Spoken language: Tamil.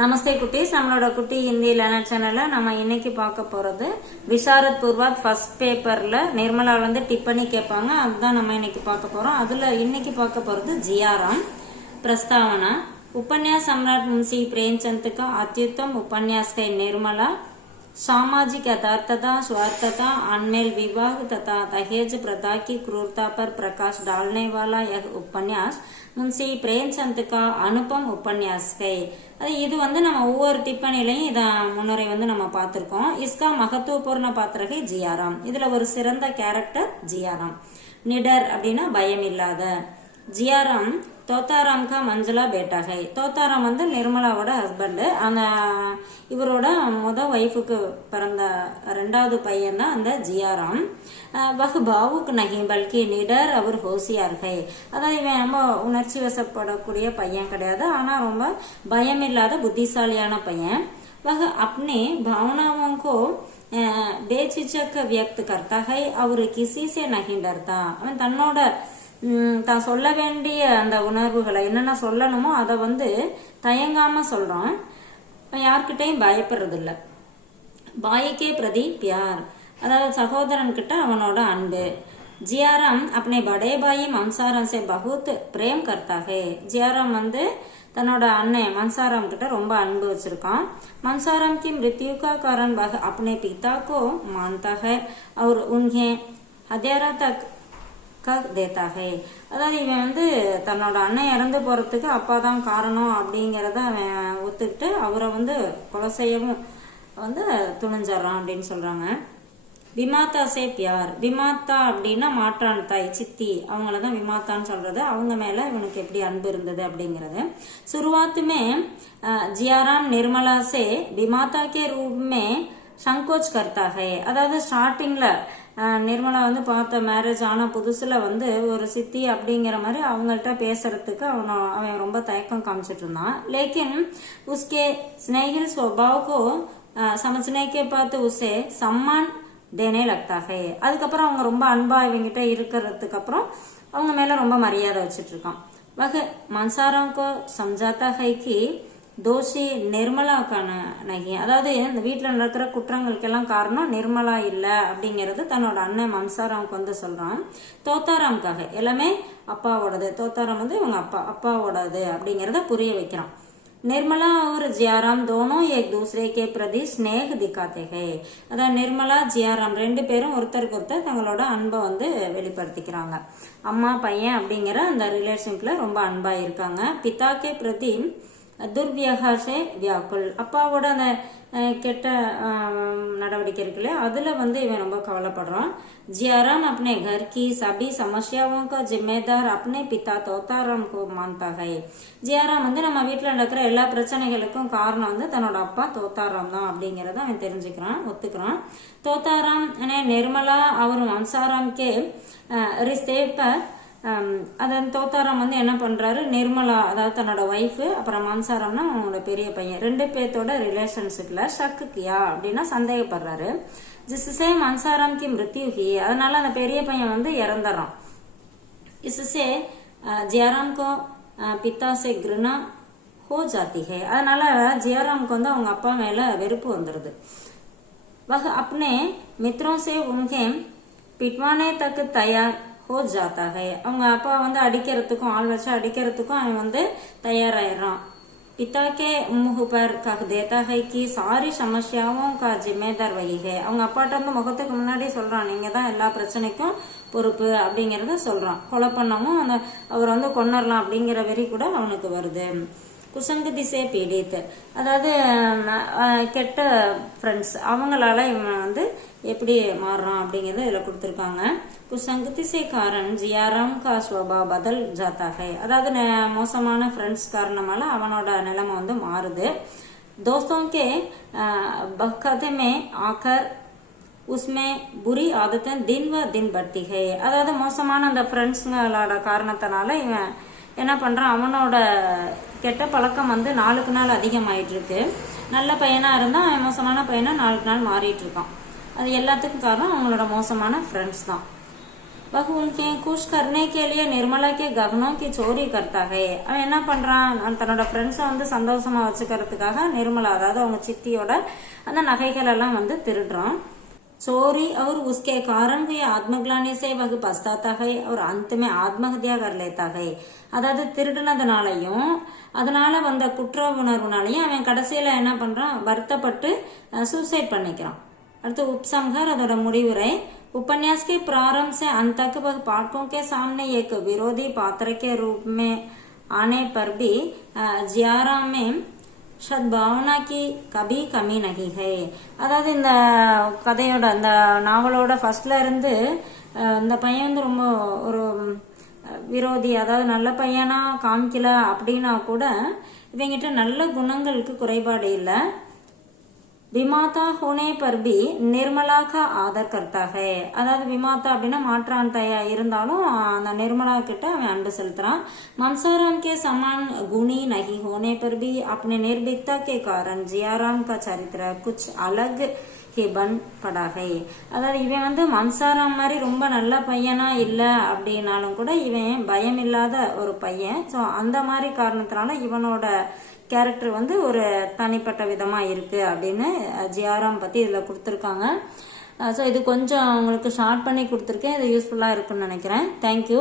நமஸ்தே குட்டீஸ், நம்மளோட குட்டி ஹிந்தி லேர்னர் சேனல்ல நம்ம இன்னைக்கு பார்க்க போறது விசாரத் பூர்வாத் ஃபர்ஸ்ட் பேப்பர்ல நிர்மலா டிப்பனி கேட்பாங்க. அதுதான் நம்ம இன்னைக்கு பார்க்க போறோம். அதுல இன்னைக்கு பார்க்க போறது ஜியாராம் प्रस्तावना। उपन्यास सम्राट मुंशी प्रेमचंद का अत्युत्तम उपन्यास है निर्मला। सामाजिक यथार्थता, स्वार्थता, अनमेल विवाह तथा दहेज प्रथा की क्रूरता पर प्रकाश डालने वाला यह उपन्यास मुंशी प्रेमचंद का अनुपम उपन्यास है। இது நம்ம ஒவ்வொரு டிப்பனிலையும் இத முன்னரை நம்ம பார்த்திருக்கோம். इसका महत्वपूर्ण पात्र है जियाराम। இதுல ஒரு சிறந்த கேரக்டர் ஜியாராம். நிடர் அப்படின்னா பயம் இல்லாத. ஜியாராம் தோத்தாராம் கா மஞ்சளா பேட்டா है। தோத்தாராம் நிர்மலாவோட ஹஸ்பண்ட். அந்த இவரோட முத ஒய்ஃபுக்கு பிறந்த ரெண்டாவது பையன் தான் அந்த ஜியாராம். வஹ் பாவுக் நஹி பல்கி நிடர் அவர் ஹோசியார் है। அதாவது இவன் ரொம்ப உணர்ச்சி வசப்படக்கூடிய பையன் கிடையாது, ஆனா ரொம்ப பயம் இல்லாத புத்திசாலியான பையன்। वह अपने भावनाओं को बेझिझक व्यक्त करता है और किसी से नहीं डरता। அவன் தன்னோட தான் சொல்ல வேண்டிய அந்த உணர்வுகளை என்னென்ன சொல்லணுமோ அதை தயங்காம சொல்றான். யார்கிட்டையும் பயப்படுறது இல்ல. பாய்க்கே பிரதி பியார், அதாவது சகோதரன் கிட்ட அவனோட அன்பு। ஜியாராம் अपने बड़े भाई मंसाराम से बहुत प्रेम करता है। ஜியாராம் தன்னோட அண்ணன் மன்சாராம் கிட்ட ரொம்ப அன்பு வச்சிருக்கான்। मंसाराम की मृत्यु का कारण वह अपने पिता को मानता है और उन्हें हत्यारा तक தேத்தா ஹே। அதாவது இவன் தன்னோட அண்ணன் இறந்து போறதுக்கு அப்பாதான் காரணம் அப்படிங்கறத அவன் ஒத்துக்கிட்டு அவரை கொலை செய்யவும் துணிஞ்சிடறான் அப்படின்னு சொல்றாங்க। விமாத்தா சே பியார், விமாத்தா அப்படின்னா மாற்றான் தாய், சித்தி, அவங்களதான் விமாத்தான்னு சொல்றது। அவங்க மேல இவனுக்கு எப்படி அன்பு இருந்தது அப்படிங்கறது। சுருவாத்துமே ஜியாராம் நிர்மலா சே விமாத்தா கே ரூப் மே சங்கோச் கர்த்தா ஹே। அதாவது ஸ்டார்டிங்ல நிர்மலா பார்த்த மேரேஜ் ஆன புதுசுல ஒரு சித்தி அப்படிங்கிற மாதிரி அவங்கள்ட்ட பேசுறதுக்கு அவன் ரொம்ப தயக்கம் காமிச்சிட்டு இருந்தான்। லேக்கின் உஸ்கே ஸ்னேகில் ஸ்வபாவ்கோ சமஜ்னே கே பாத்து உசே சம்மான் தேனே லக்தா ஹே। அதுக்கப்புறம் அவங்க ரொம்ப அன்பா இவங்கிட்ட இருக்கிறதுக்கு அப்புறம் அவங்க மேல ரொம்ப மரியாதை வச்சிட்டு இருக்கான்। வக மன்சாராம் கோ சம்ஜாத்தா ஹை கி தோஷி நிர்மலாக்கான நகி, அதாவது இந்த வீட்டுல நடக்கிற குற்றங்களுக்கெல்லாம் காரணம் நிர்மலா இல்ல அப்படிங்கறது தன்னோட அண்ணன் மன்சாராமுக்கு சொல்றான்। தோத்தாராமுக்காக எல்லாமே அப்பாவோடது, தோத்தாராம் இவங்க அப்பாவோடது அப்படிங்கறத புரிய வைக்கிறான்। निर्मला और जियाराम दोनों एक दूसरे के प्रति स्नेह दिखाते हैं। அதாவது நிர்மலா ஜியாராம் ரெண்டு பேரும் ஒருத்தருக்கு ஒருத்தர் தங்களோட அன்பை வெளிப்படுத்திக்கிறாங்க। அம்மா பையன் அப்படிங்கிற அந்த ரிலேஷன்ல ரொம்ப அன்பா இருக்காங்க। பிதாக்கே பிரதி துர்வியகாசே வியாக்குல், அப்பாவோட அந்த கெட்ட நடவடிக்கை இருக்குல்ல அதுல இவன் ரொம்ப கவலைப்படுறான்। जियाराम अपने घर की सभी समस्याओं का जिम्मेदार अपने पिता तोताराम को मानता है। ஜியாராம் நம்ம வீட்டுல நடக்கிற எல்லா பிரச்சனைகளுக்கும் காரணம் தன்னோட அப்பா தோத்தாராம் தான் அப்படிங்கறத அவன் தெரிஞ்சுக்கிறான், ஒத்துக்கிறான்। தோத்தாராம் நிர்மலா அவர் மன்சாராம் கே ரிஸ்தே பர் அதன் தோத்தாராம் என்ன பண்றாரு, நிர்மலா அதாவது தன்னோட ஒய்ஃப் அப்புறம் மன்சாராம்னா அவனோட பெரிய பையன் ரெண்டு பேர்த்தோட ரிலேஷன்ஷிப்ல ஷக்கு கியா அப்படின்னா சந்தேகப்படுறாரு। ஜிஸ்ஸே மன்சாராம் கி மிருத்யு ஹி, அதனால அந்த பெரிய பையன் இறந்துறான்। इससे ஜியாராம் கோ பிதா சே கிருணா ஹோ ஜாத்தி ஹே, அதனால ஜியாராம்க்கு அவங்க அப்பா மேல வெறுப்பு வந்துருது। वह अपने मित्रों से उन्हें पिटवाने तक तैयार हो जाता है। அவங்க அப்பா அடிக்கிறதுக்கும் ஆள் வச்சு அடிக்கிறதுக்கும் அவன் தயாராயிடுறான்। पिता के मुंह पर कह देता है कि सारी समस्याओं का जिम्मेदार वही है। அவங்க அப்பாட்ட முகத்துக்கு முன்னாடி சொல்றான், நீங்க தான் எல்லா பிரச்சனைக்கும் பொறுப்பு அப்படிங்கறத சொல்றான்। கொலை பண்ணவும் அவர் கொன்னரலாம் அப்படிங்கிற வெறி கூட அவனுக்கு வருது। குசங்கதி சே பீடித், அதாவது கெட்ட ஃப்ரெண்ட்ஸ் அவங்களால இவன் எப்படி மாறுறான் அப்படிங்கறத இதுல கொடுத்திருக்காங்க। குசங்கதி சே காரண் ஜியாராம் கா ஸ்வபாவ் பதல் ஜாத்தா ஹை, அதாவது மோசமான ஃப்ரெண்ட்ஸ் காரணமால அவனோட நிலைமை மாறுது। दोस्तों के बहकाते में आकर उसमें बुरी आदतें दिन व दिन बढ़ती है। அதாவது மோசமான அந்த ஃப்ரெண்ட்ஸ்களோட காரணத்தினால இவன் என்ன பண்றான், அவனோட கெட்ட பழக்கம் நாளுக்கு நாள் அதிகமாயிட்டு இருக்கு। நல்ல பையனா இருந்தா அவன் மோசமான பையனா நாளுக்கு நாள் மாறிட்டு இருக்கான்। அது எல்லாத்துக்கும் காரணம் அவங்களோட மோசமான ஃப்ரெண்ட்ஸ் தான்। वह उनके खुश करने के लिए निर्मला के गहनों की चोरी करता है. அவன் என்ன பண்றான், தன்னோட ஃப்ரெண்ட்ஸை வந்து சந்தோஷமா வச்சுக்கிறதுக்காக நிர்மலா அதாவது அவங்க சித்தியோட அந்த நகைகள் எல்லாம் வந்து திருடுறான். चोरी और उसके कारण हुए आत्मग्लानि से वह पछताता है और अंत में आत्महत्या कर लेता है. அதாவது திருடுனதுனாலையும் அதனால வந்த குற்ற உணர்வுனாலையும் அவன் கடைசியில என்ன பண்றான், வருத்தப்பட்டு சூசைட் பண்ணிக்கிறான். அடுத்து उपसंहार அதோட முடிவுரை. उपन्यास के प्रारंभ से अंत तक वह पाठकों के सामने एक विरोधी पात्र के रूप में आने पर भी जियाराम में சத்பாவனா கி கபி கமி நகி ஹை. அதாவது இந்த கதையோட அந்த நாவலோட ஃபர்ஸ்ட்ல இருந்து இந்த பையன் வந்து ரொம்ப ஒரு விரோதி, அதாவது நல்ல பையனா காமிக்கல அப்படின்னா கூட இவங்கிட்ட நல்ல குணங்களுக்கு குறைபாடு இல்லை. விமாதா ஹோனே பர் பி நிர்மலா கா ஆதர் கர்த்தா ஹை. அதாவது விமாதா அப்படின்னா மாற்றான் தயா இருந்தாலும் அந்த நிர்மலா கிட்ட அவன் அன்பு செலுத்துறான். மம்சாராம் கே சமான் குணி நகி ஹோனே பர் பி अपने निर्भीकता के कारण जियाराम का चरित्र कुछ अलग ही बन पड़ा है. அதாவது இவன் வந்து மம்சாராம் மாதிரி ரொம்ப நல்ல பையனா இல்ல அப்படின்னாலும் கூட இவன் பயம் இல்லாத ஒரு பையன். ஸோ அந்த மாதிரி காரணத்தினால இவனோட கேரக்டர் வந்து ஒரு தனிப்பட்ட விதமா இருக்கு அப்படின்னு ஜியாராம் பத்தி இதுல கொடுத்துருக்காங்க. ஸோ இது கொஞ்சம் உங்களுக்கு ஷார்ட் பண்ணி கொடுத்துருக்கேன். இது யூஸ்ஃபுல்லா இருக்குன்னு நினைக்கிறேன். தேங்க்யூ.